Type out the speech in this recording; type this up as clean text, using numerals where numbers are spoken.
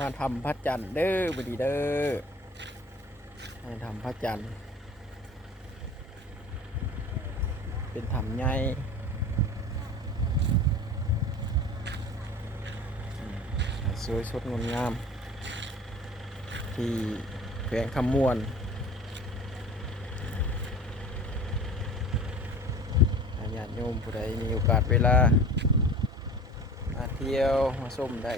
มาทำพระจันทร์เด้อบดีเด้อมาทำพระจันทร์เป็นถ้ำใหญ่สวยสดงดงามที่แขวงคำม่วนญาติโยมผู้ใดมีโอกาสเวลามาเที่ยวมาชมได้